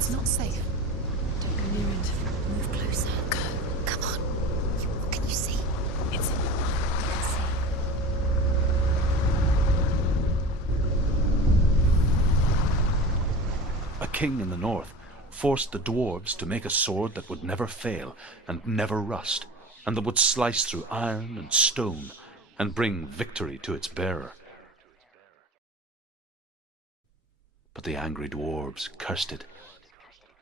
It's not safe. Don't go near it. Move closer. Go. Come on. What can you see? It's in your mind. You can see. A king in the north forced the dwarves to make a sword that would never fail and never rust, and that would slice through iron and stone and bring victory to its bearer. But the angry dwarves cursed it.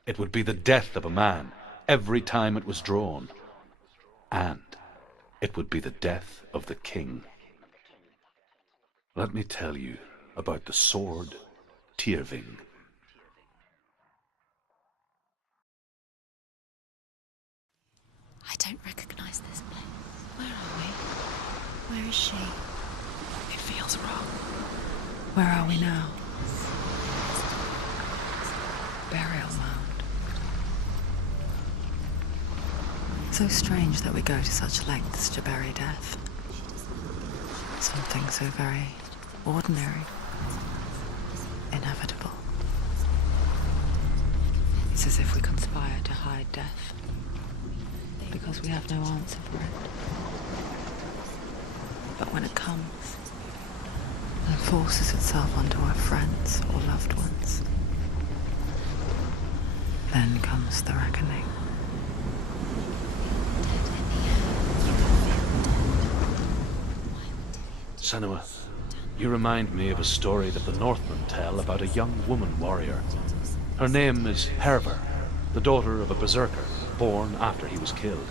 It would be the death of a man every time it was drawn, and it would be the death of the king. Let me tell you about the sword Tyrving. I don't recognize this place. Where are we? Where is she? It feels wrong. Where are we now? Burial mound. So strange that we go to such lengths to bury death. Something so very ordinary, inevitable. It's as if we conspire to hide death, because we have no answer for it. But when it comes, it forces itself onto our friends or loved ones. Then comes the reckoning. Senua, you remind me of a story that the Northmen tell about a young woman warrior. Her name is Herver, the daughter of a berserker, born after he was killed.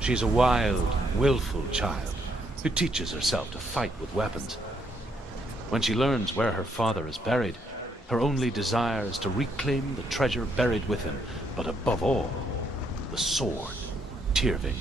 She is a wild, willful child who teaches herself to fight with weapons. When she learns where her father is buried, her only desire is to reclaim the treasure buried with him, but above all, the sword, Tyrving.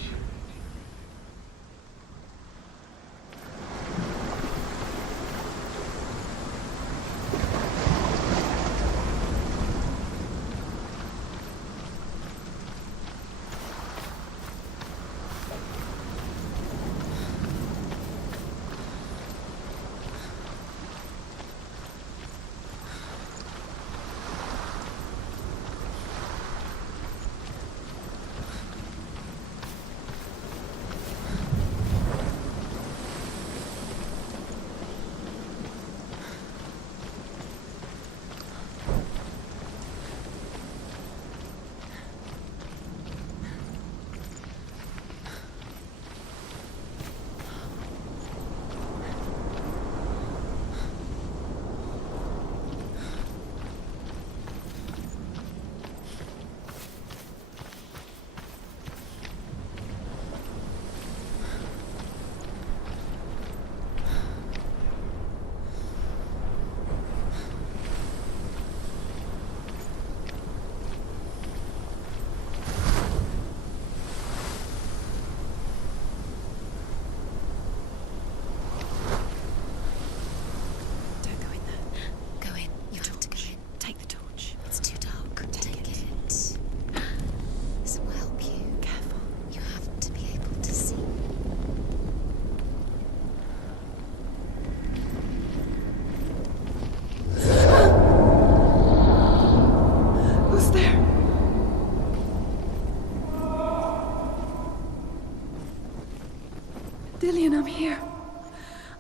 Dillion, I'm here.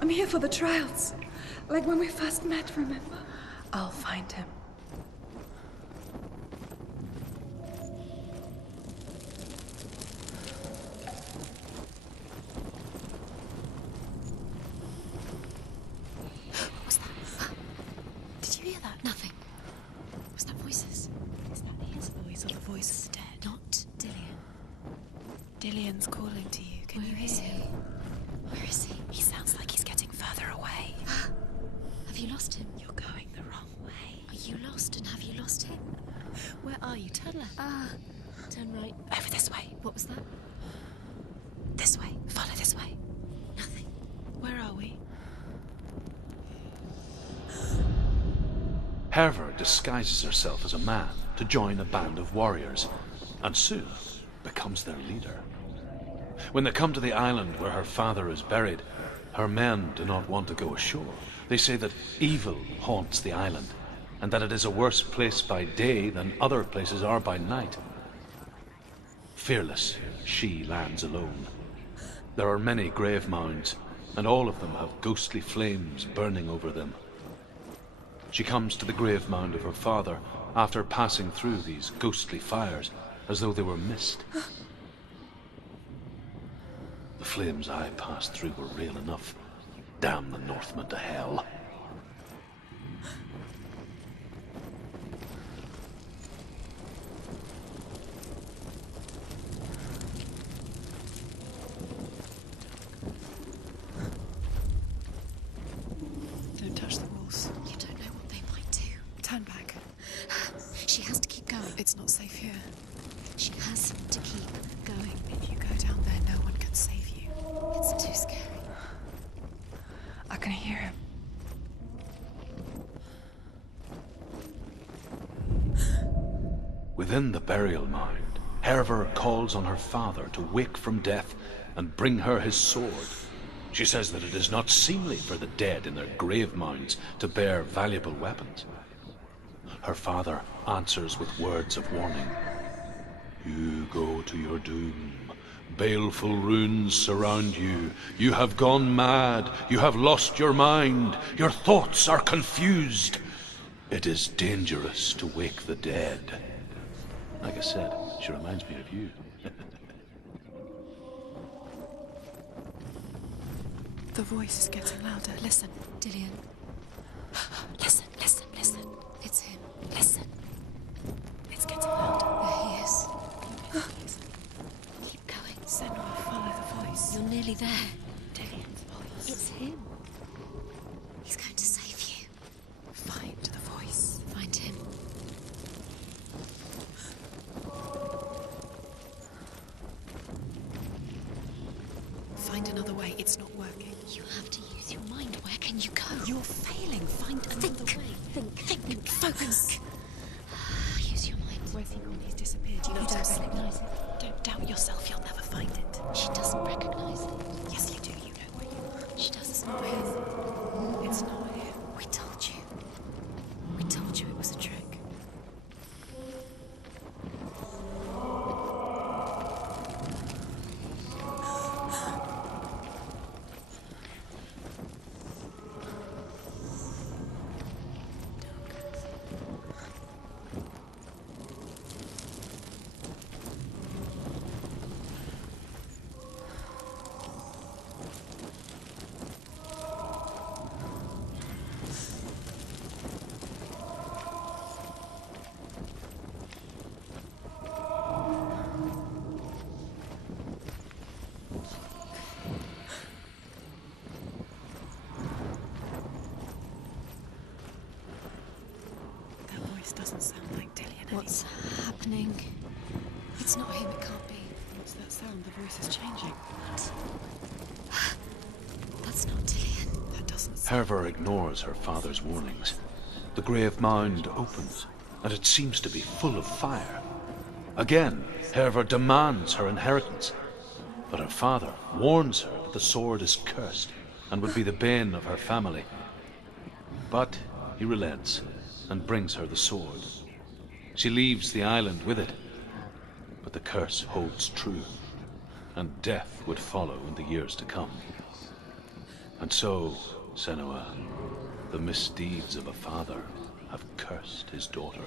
I'm here for the trials. Like when we first met, remember? I'll find him. What was that? Did you hear that? Nothing. Was that voices? Is that his voice or the voice of the dead? Not Dillion. Dillion's calling to you. Can you hear him? Where is he? He sounds like he's getting further away. Have you lost him? You're going the wrong way. Are you lost and have you lost him? Where are you? Turn left. Turn right. Over this way. What was that? This way. Follow this way. Nothing. Where are we? Herver disguises herself as a man to join a band of warriors, and soon becomes their leader. When they come to the island where her father is buried, her men do not want to go ashore. They say that evil haunts the island, and that it is a worse place by day than other places are by night. Fearless, she lands alone. There are many grave mounds, and all of them have ghostly flames burning over them. She comes to the grave mound of her father after passing through these ghostly fires, as though they were mist. The flames I passed through were real enough. Damn the Northmen to hell. Don't touch the walls. You don't know what they might do. Turn back. She has to keep going. It's not safe here. She has to keep going. If you go down there, no one can save you. It's too scary. I can hear him. Within the burial mound, Hervor calls on her father to wake from death and bring her his sword. She says that it is not seemly for the dead in their grave mounds to bear valuable weapons. Her father answers with words of warning. You go to your doom. Baleful runes surround you. You have gone mad. You have lost your mind. Your thoughts are confused. It is dangerous to wake the dead. Like I said, she reminds me of you. The voice is getting louder. Listen. Dillian. Listen, listen, listen. It's him. Listen. It's getting louder. There he is. Keep going. Senua, follow the voice. You're nearly there. Dillian's voice. It's him. He's going to save you. Find the voice. Find him. Find another way. It's not working. You have to use your mind. Where can you go? You're failing. Find another way. Think. Focus. Use your mind. Where's he gone? He's disappeared. You You need to don't recognize recognize it. it. Don't doubt yourself. You'll never find it. She doesn't recognize it. Yes, you do. You know where you are. She does. It's not him. It's not here. We told you. We told you it was a trick. That voice doesn't sound like Dillian What's happening? It's not him. It can't be. What's that sound? The voice is changing. That's not Dillian. That doesn't sound... Hervor ignores her father's warnings. The grave mound opens, and it seems to be full of fire. Again, Hervor demands her inheritance, but her father warns her that the sword is cursed and would be the bane of her family. But he relents and brings her the sword. She leaves the island with it, but the curse holds true, and death would follow in the years to come. And so, Senua, the misdeeds of a father have cursed his daughter.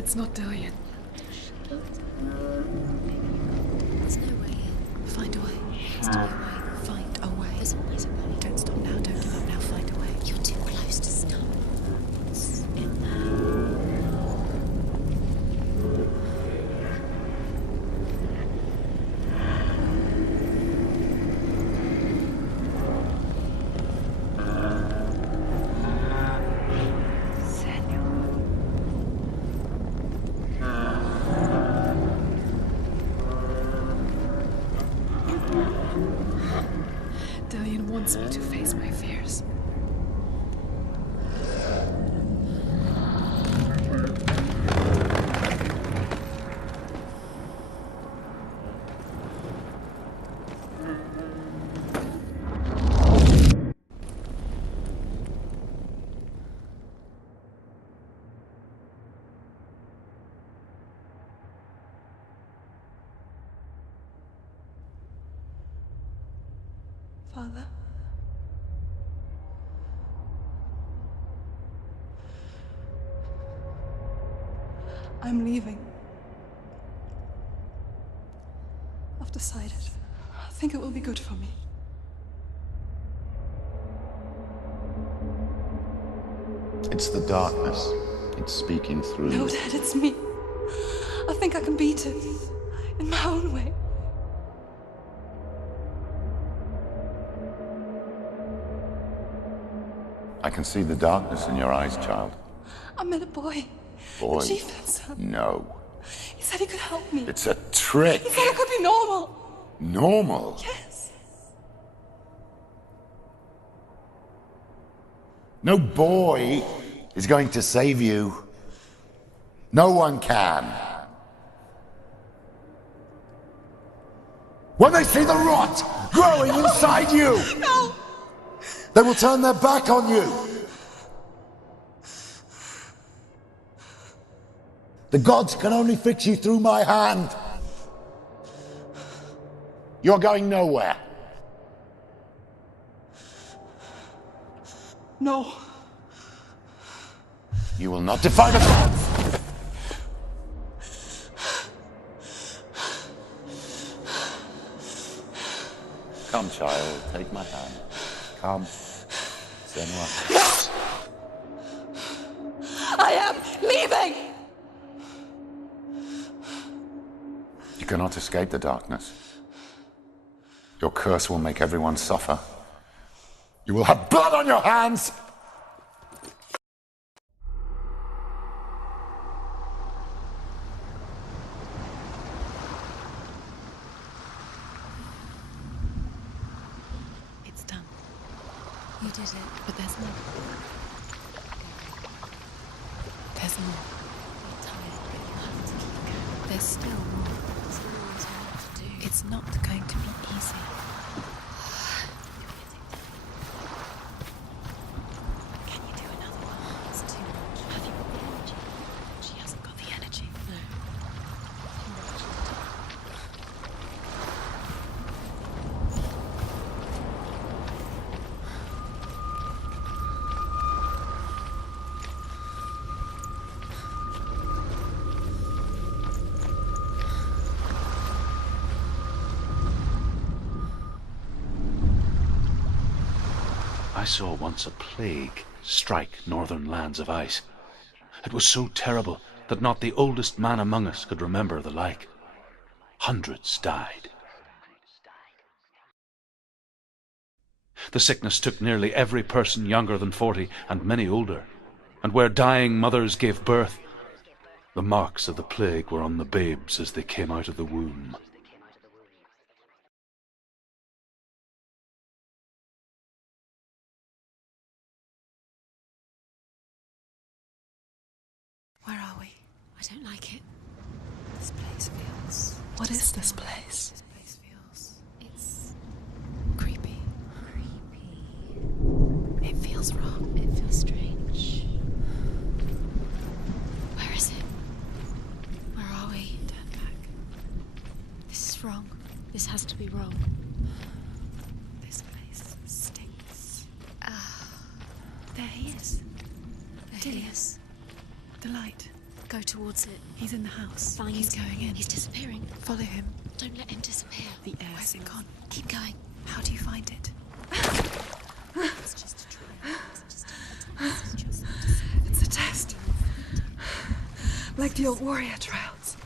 It's not Dillian. There's no way in. Find a way. There's no way. Find a way. There's always a way. Don't stop now. Don't give up now. Find a way. You're too close to stop. What's in there? Dillian wants me to face my fears. Father? I'm leaving. I've decided. I think it will be good for me. It's the darkness. It's speaking through No, you. Dad, it's me. I think I can beat it. In my own way. I can see the darkness in your eyes, child. I met a boy. Boy. The chieftain's son. No. He said he could help me. It's a trick. He said I could be normal. Normal. Yes. No boy is going to save you. No one can. When they see the rot growing inside you, No! they will turn their back on you. The gods can only fix you through my hand. You're going nowhere. No. You will not defy the gods. Come, child, take my hand. Come. Senua. No! I am leaving! You cannot escape the darkness. Your curse will make everyone suffer. You will have blood on your hands! It's done. You did it, but there's more. There's more. You're tired, but you have to keep going. There's still more. There's always more to do. It's not going to be easy. Can you do another one? It's too much. Have you got the energy? She hasn't got the energy. No. Too much. I saw once a plague strike northern lands of ice. It was so terrible that not the oldest man among us could remember the like. Hundreds died. The sickness took nearly every person younger than 40 and many older, and where dying mothers gave birth, the marks of the plague were on the babes as they came out of the womb. Where are we? I don't like it. This place feels... What is this place? This place feels... It's... creepy. Creepy. It feels wrong. It feels strange. Where is it? Where are we? Turn back. This is wrong. This has to be wrong. This place stinks. Ah. There he is. There he is. The light. Go towards it. He's in the house. Find He's going in. He's disappearing. Follow him. Don't let him disappear. The air's gone. Keep going. How do you find it? It's just a trial. It's just It's a test. Like the old warrior trials.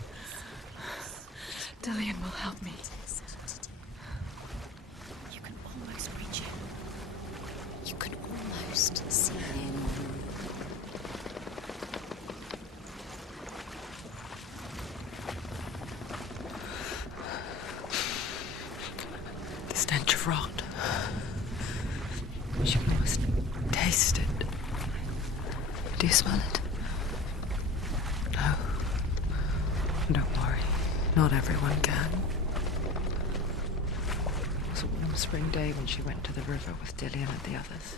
Dillian will help me. You can almost reach him. You can almost see him. The stench of rot. She can almost taste it. Do you smell it? No. Don't worry. Not everyone can. It was a warm spring day when she went to the river with Dillian and the others.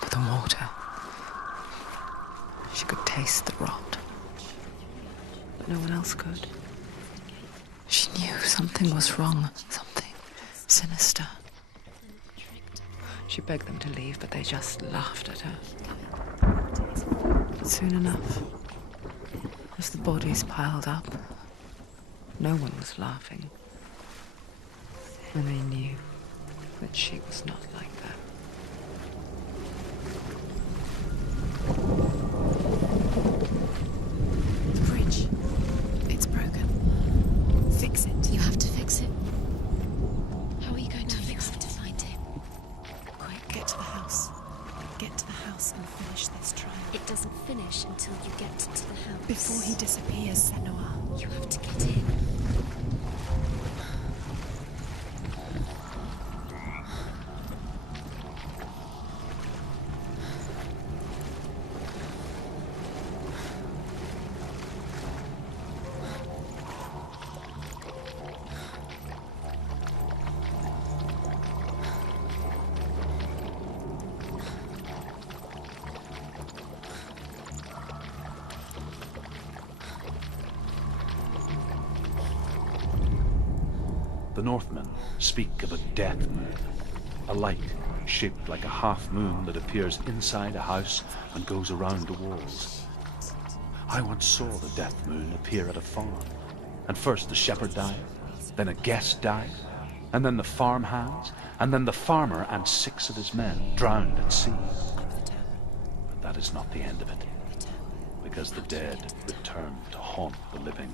For the water. She could taste the rot. But no one else could. She knew something was wrong. Something sinister. She begged them to leave, but they just laughed at her. But soon enough, as the bodies piled up, no one was laughing. And they knew that she was not like that. The bridge. It's broken. Fix it. You have to fix it. How are you going to fix it? You have to find him. Quick, get to the house. Get to the house and finish this trial. It doesn't finish until you get to the house. Before he disappears, Senua. You have to get in. The Northmen speak of a death moon, a light shaped like a half moon that appears inside a house and goes around the walls. I once saw the death moon appear at a farm, and first the shepherd died, then a guest died, and then the farmhands, and then the farmer and 6 of his men drowned at sea. But that is not the end of it, because the dead return to haunt the living.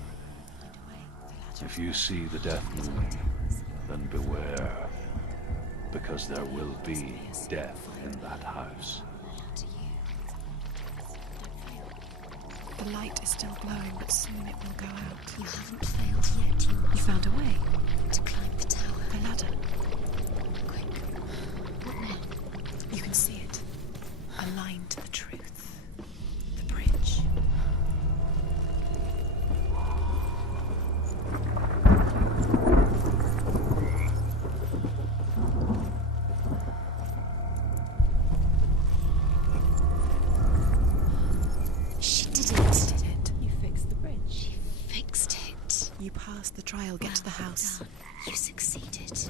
If you see the death moon, then beware, because there will be death in that house. The light is still glowing, but soon it will go out. You haven't failed yet. You found a way. To climb the tower. The ladder. Quick. What now? You can see it. A line to the truth. The bridge. She did it. Did it. You fixed the bridge. She fixed it. You passed the trial. Get to the house. Done. You succeeded.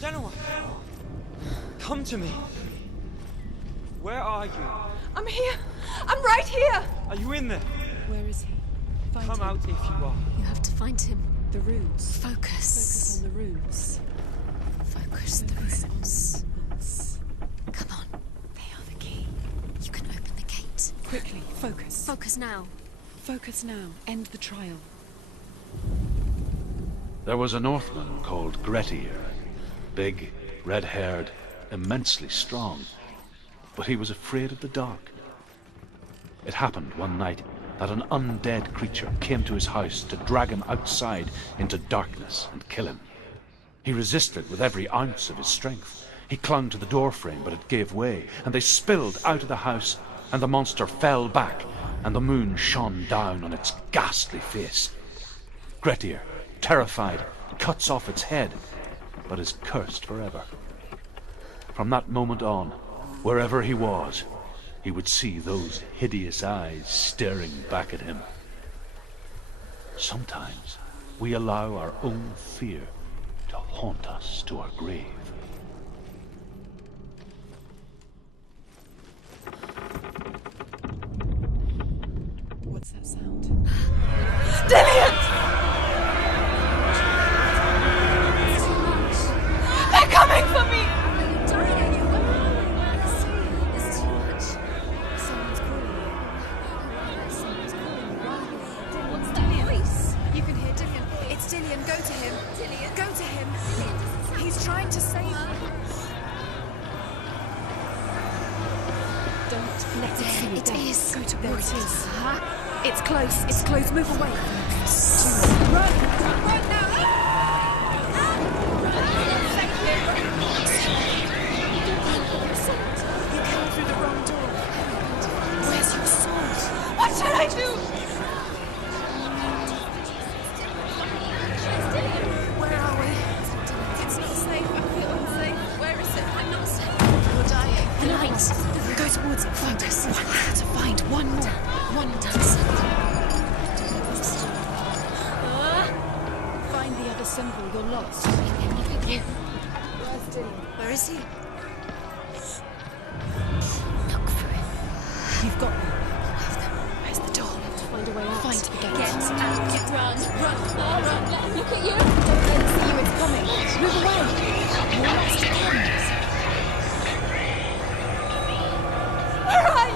Senua! Come to me! Where are you? I'm here. I'm right here. Are you in there? Where is he? Find Come him. out if you are. You have to find him. The runes. Focus. Focus on the runes. Focus the runes. Runes. Come on. They are the key. You can open the gate. Quickly, focus. Focus now. Focus now. End the trial. There was a Northman called Grettir. Big, red-haired, immensely strong. But he was afraid of the dark. It happened one night that an undead creature came to his house to drag him outside into darkness and kill him. He resisted with every ounce of his strength. He clung to the doorframe, but it gave way, and they spilled out of the house, and the monster fell back, and the moon shone down on its ghastly face. Grettir, terrified, cuts off its head, but is cursed forever. From that moment on, wherever he was, he would see those hideous eyes staring back at him. Sometimes we allow our own fear to haunt us to our grave. What's that sound? Dillian! They're coming for me! You're dying. You won't. It's too much. Someone's calling you. Someone's calling you. Run. What's that voice? You can hear Dillian. It's Dillian. Go to him. Dillian. Go to him. Dillian. He's trying to save you. Don't let it see you. It is. Go to There it it is. It's close. It's close. Move away. Run! Run now! You came through the wrong door. Where's your sword? What should I do? Where are we? It's not safe. I feel unsafe. Where is it? I'm not safe. You're dying. The light. Go towards it. Focus. One more to find. One more. One dance. Find the other symbol. You're lost. I'm not with you. Where's Dillian? Where is he? Look for him. You've got me. Where's the door? Find a way out. Find the gate. Get out. Get run. Run. Run. Look at you. Don't let it see you. It's coming. Move away. You're lost again. Where are you?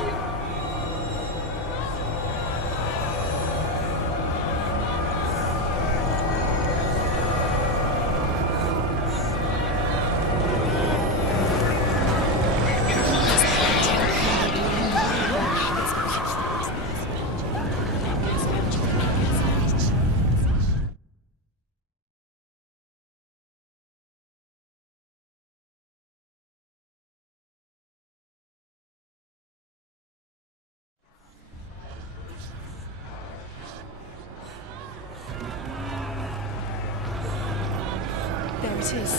There it is.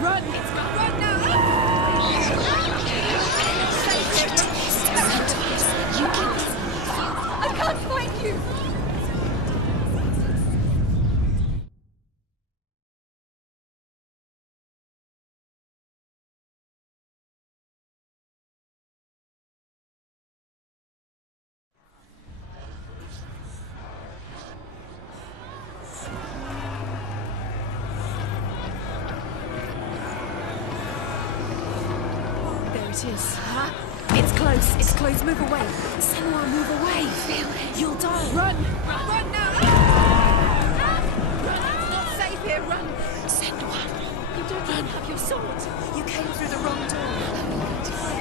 Run! It's run now! I can't find you. There it is. It's close. It's close. Move away. Senua, move away. Feel it. You'll die. Run! Run now. Run. It's not safe here. Run. Senua, you don't even have your sword. You came through the wrong door.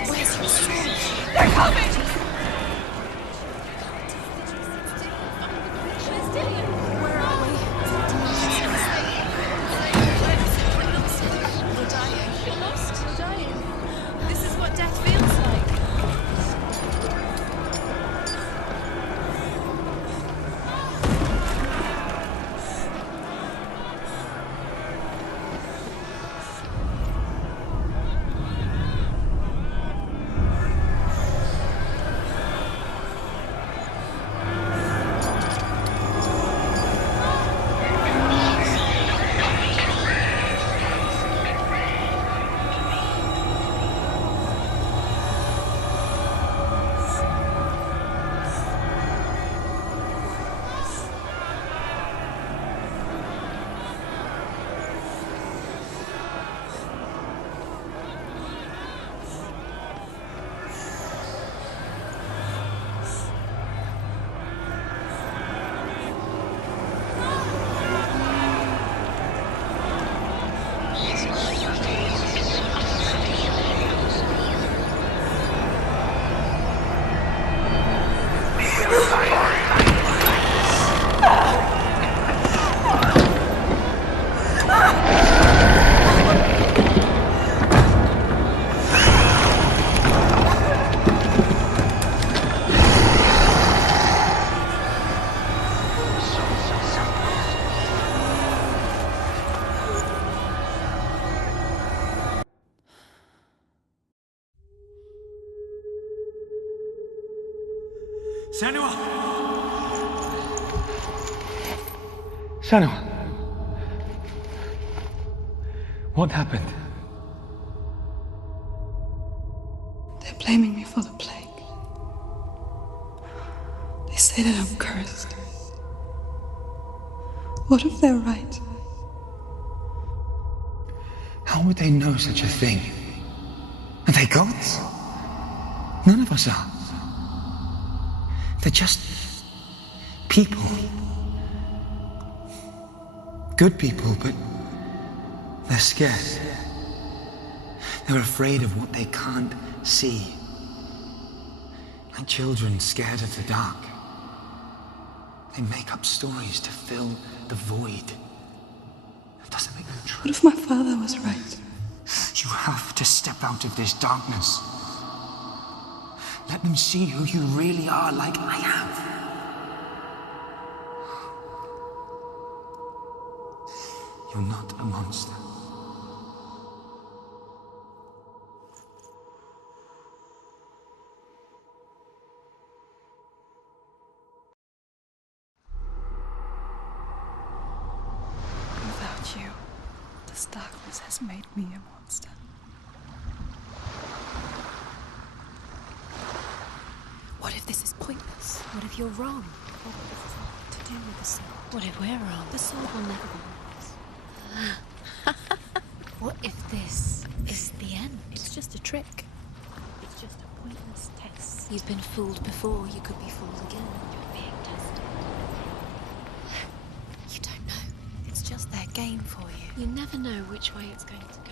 Where's your sword? They're coming. Where's Dillian? Where are we? You're dying. You're lost. You're dying. This is what death feels like. Senua! Senua! What happened? They're blaming me for the plague. They say that I'm cursed. What if they're right? How would they know such a thing? Are they gods? None of us are. They're just people. Good people, but they're scared. They're afraid of what they can't see. Like children scared of the dark. They make up stories to fill the void. That doesn't make them true. What if my father was right? You have to step out of this darkness. Let them see who you really are, like I have. You're not a monster. Without you, this darkness has made me a monster. What if this is pointless? What if you're wrong? What if this has nothing to do with the sword? What if we're wrong? The sword will never be yours. What if this is the end? It's just a trick. It's just a pointless test. You've been fooled before. You could be fooled again. You're being tested. You don't know. It's just their game for you. You never know which way it's going to go.